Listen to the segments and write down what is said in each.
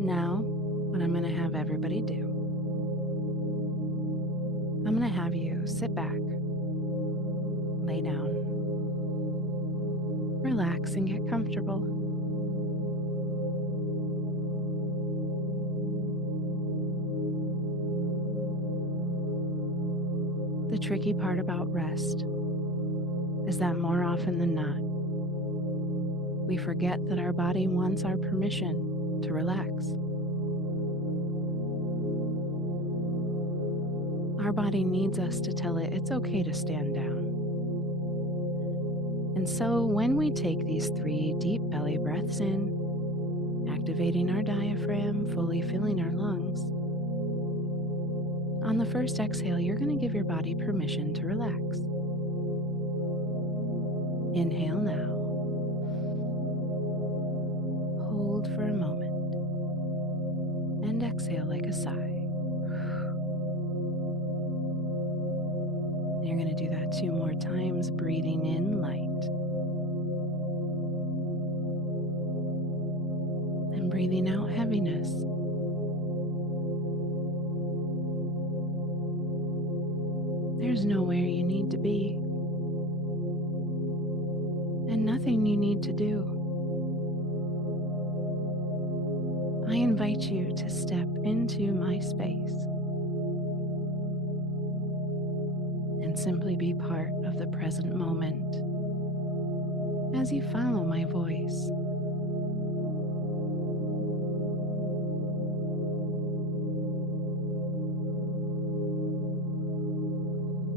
Now, what I'm going to have everybody do, I'm going to have you sit back, lay down, relax, and get comfortable. The tricky part about rest is that more often than not, we forget that our body wants our permission to relax. Our body needs us to tell it it's okay to stand down. And so when we take these 3 deep belly breaths in, activating our diaphragm, fully filling our lungs, on the first exhale, you're going to give your body permission to relax. Inhale now. Hold for a moment. And exhale like a sigh. You're going to do that 2 more times, breathing in light. And breathing out heaviness. There's nowhere you need to be. And nothing you need to do. I invite you to step into my space and simply be part of the present moment as you follow my voice.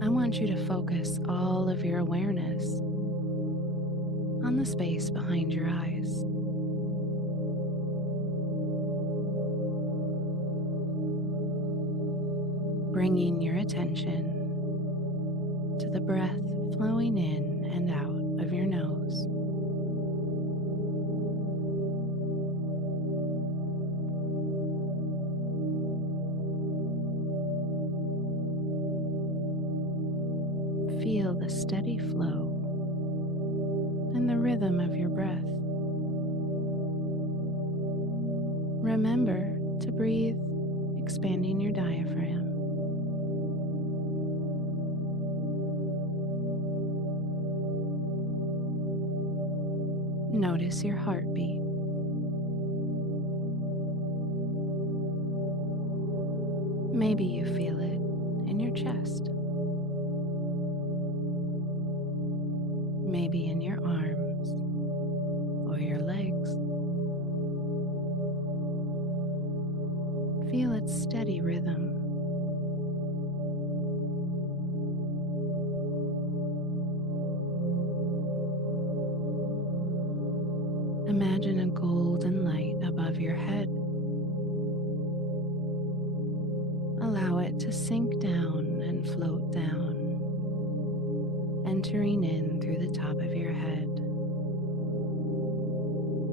I want you to focus all of your awareness on the space behind your eyes. Bringing your attention to the breath flowing in and out of your nose. Feel the steady flow and the rhythm of your breath. Remember to breathe, expanding your diaphragm. Notice your heartbeat. Maybe you feel it in your chest. Maybe in your arms or your legs. Feel its steady rhythm. Imagine a golden light above your head. Allow it to sink down and float down, entering in through the top of your head,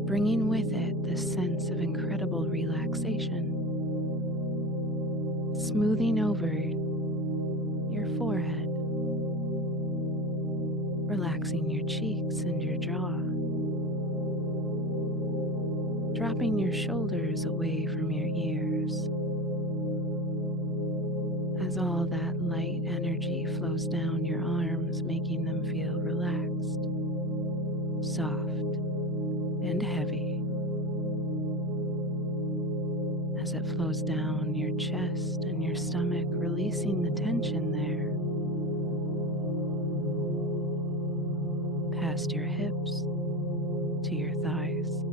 bringing with it this sense of incredible relaxation, smoothing over your forehead, relaxing your cheeks and your jaw, dropping your shoulders away from your ears as all that light energy flows down your arms, making them feel relaxed, soft, and heavy. As it flows down your chest and your stomach, releasing the tension there, past your hips to your thighs,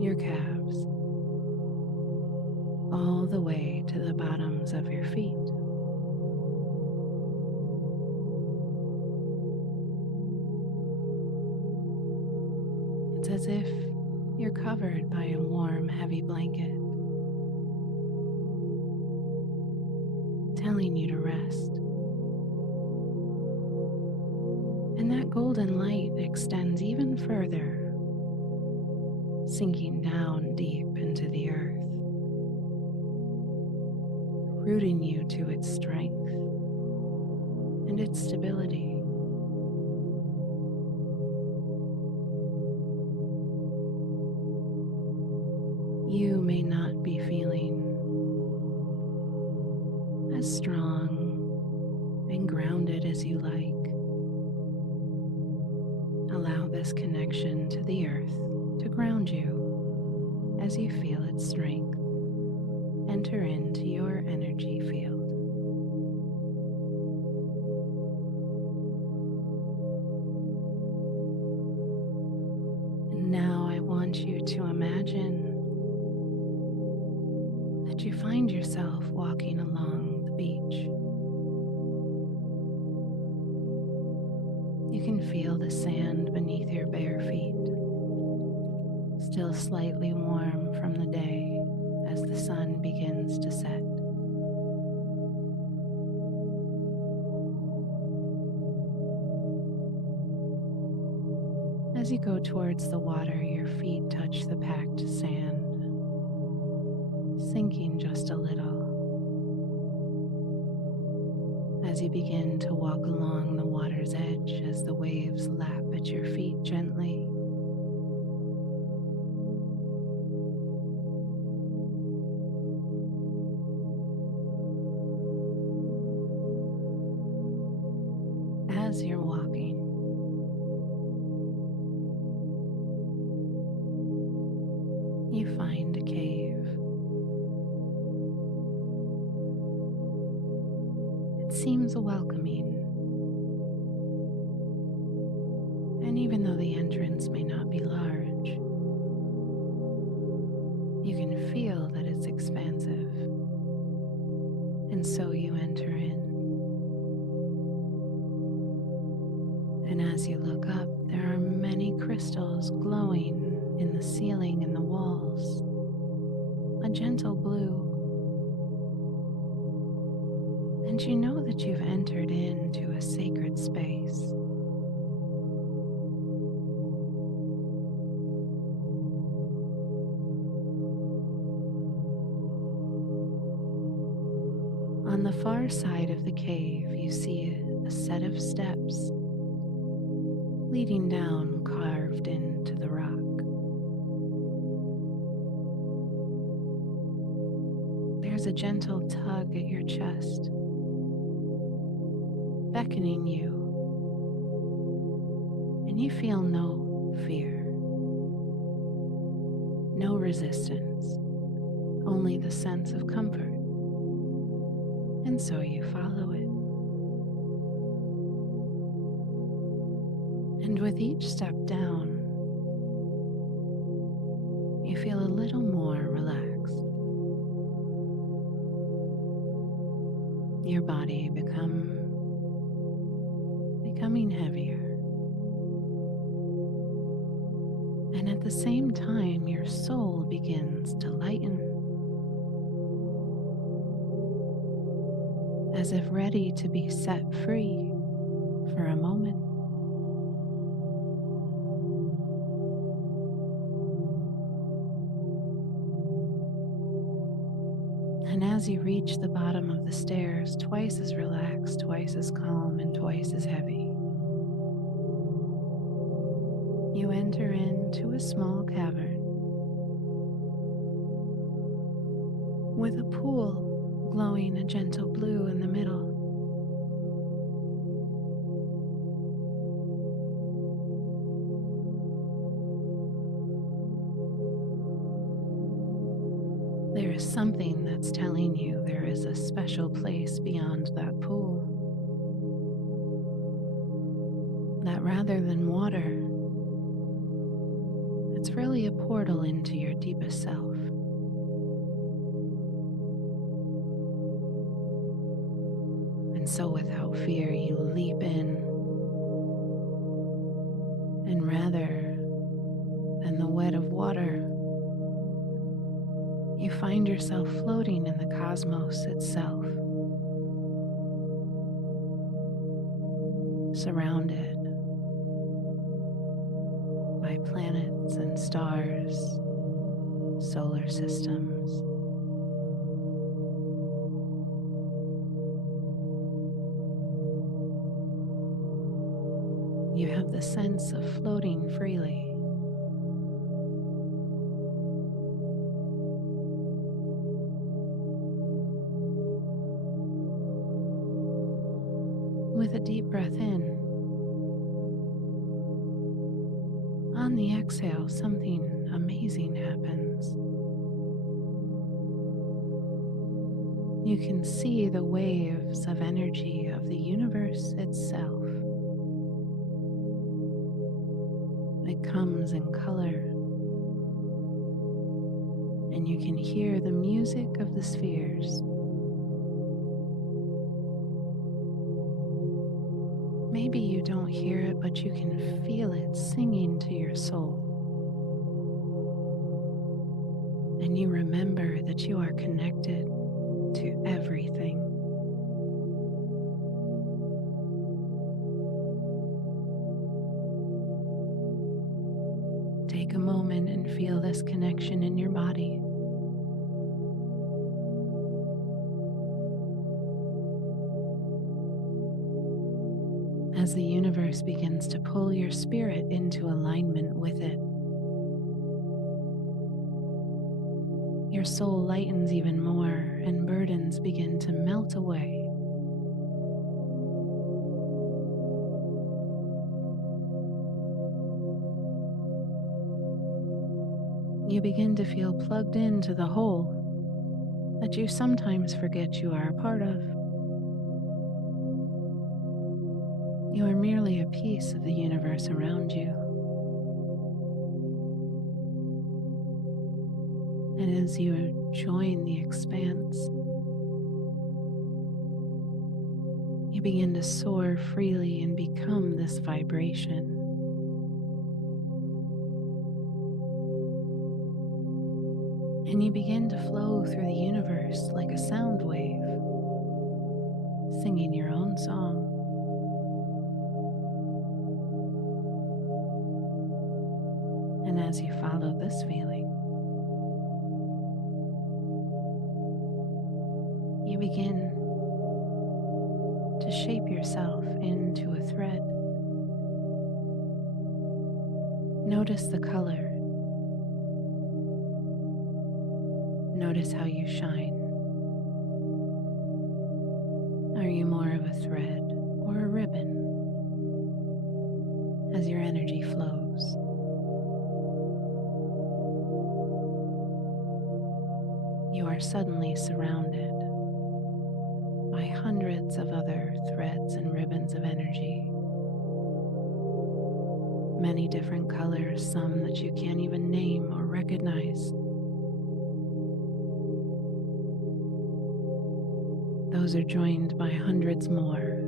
your calves, all the way to the bottoms of your feet. It's as if you're covered by a warm, heavy blanket, telling you to rest. And that golden light extends even further, sinking down deep into the earth, rooting you to its strength and its stability. You may not be feeling as strong and grounded as you like. Allow this connection to the earth to ground you as you feel its strength enter into your energy field. And now I want you to imagine that you find yourself walking along the beach. You can feel the sand beneath your bare feet, still slightly warm from the day as the sun begins to set. As you go towards the water, your feet touch the packed sand, sinking just a little. As you begin to walk along the water's edge as the waves lap at your feet gently, as you're walking, you find a cave. It seems welcoming, and even though the entrance may not be large, you can feel that it's expansive, and so you enter in. And as you look up, there are many crystals glowing in the ceiling and the walls, a gentle blue. And you know that you've entered into a sacred space. On the far side of the cave, you see a set of steps leading down, carved into the rock. There's a gentle tug at your chest, beckoning you, and you feel no fear, no resistance, only the sense of comfort, and so you follow it. And with each step down, you feel a little more relaxed. Your body becoming heavier. And at the same time, your soul begins to lighten, as if ready to be set free for a moment. And as you reach the bottom of the stairs, twice as relaxed, twice as calm, and twice as heavy, you enter into a small cavern with a pool glowing a gentle blue in the middle. There is something that's telling you there is a special place beyond that pool. That rather than water, it's really a portal into your deepest self. And so without fear, you leap in, and rather than the wet of water, you find yourself floating in the cosmos itself, surrounded by planets and stars, solar systems. You have the sense of floating freely. with a deep breath in, on the exhale, something amazing happens. You can see the waves of energy of the universe itself. It comes in color, and you can hear the music of the spheres. Maybe you don't hear it, but you can feel it singing to your soul. And you remember that you are connected to everything. Take a moment and feel this connection in your body. As the universe begins to pull your spirit into alignment with it, your soul lightens even more and burdens begin to melt away. You begin to feel plugged into the whole that you sometimes forget you are a part of. You are merely a piece of the universe around you. And as you join the expanse, you begin to soar freely and become this vibration. And you begin to flow through the universe like a sound wave, singing your own song. And as you follow this feeling, you begin to shape yourself into a thread. Notice the color. Notice how you shine. Are you more of a thread or a ribbon as your energy flows? You are suddenly surrounded by hundreds of other threads and ribbons of energy. Many different colors, some that you can't even name or recognize. Those are joined by hundreds more,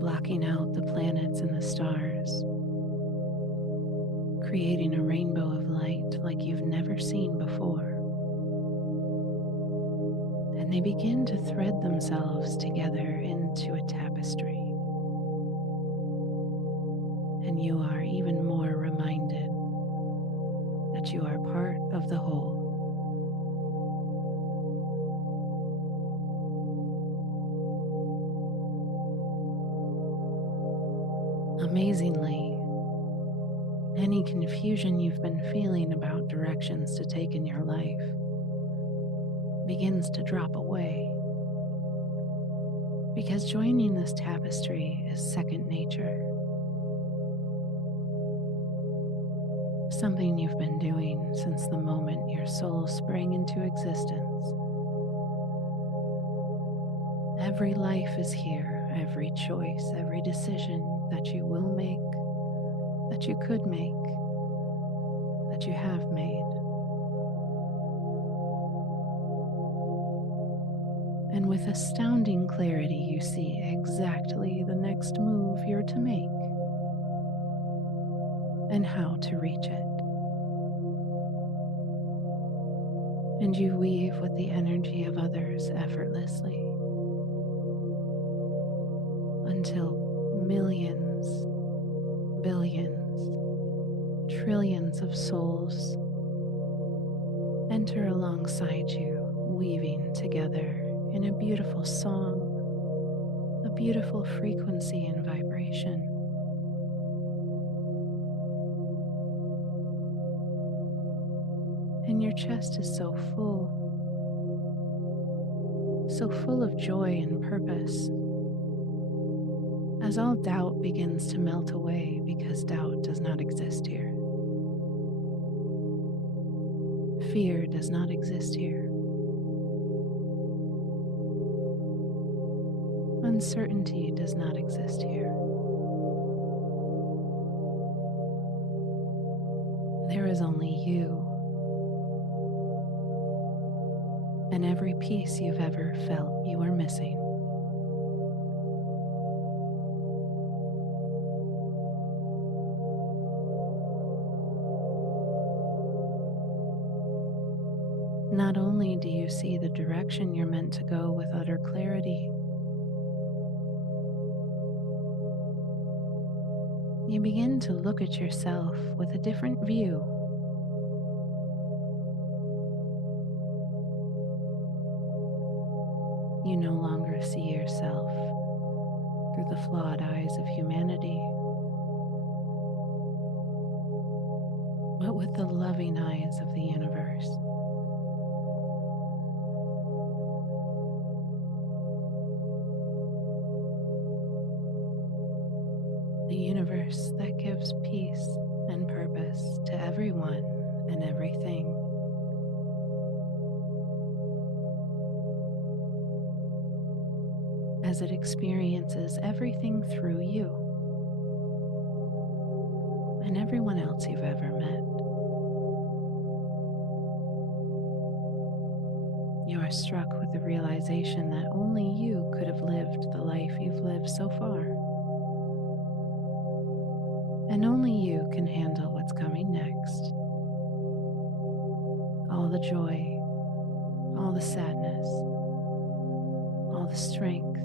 blocking out the planets and the stars, creating a rainbow of light like you've never seen before. And they begin to thread themselves together into a tapestry. And you are even more reminded that you are part of the whole. Amazingly, any confusion you've been feeling about directions to take in your life begins to drop away, because joining this tapestry is second nature. Something you've been doing since the moment your soul sprang into existence. Every life is here, every choice, every decision that you will make, that you could make, that you have made. And with astounding clarity, you see exactly the next move you're to make and how to reach it. And you weave with the energy of others effortlessly until millions, billions, trillions of souls enter alongside you, weaving together in a beautiful song, a beautiful frequency and vibration. And your chest is so full of joy and purpose, as all doubt begins to melt away, because doubt does not exist here. Fear does not exist here. Uncertainty does not exist here. There is only you and every piece you've ever felt you were missing. Not only do you see the direction you're meant to go with utter clarity, you begin to look at yourself with a different view. You no longer see yourself through the flawed eyes of humanity, but with the loving eyes of the universe. The universe that gives peace and purpose to everyone and everything. As it experiences everything through you and everyone else you've ever met. You are struck with the realization that only you could have lived the life you've lived so far. And only you can handle what's coming next. All the joy, all the sadness, all the strength,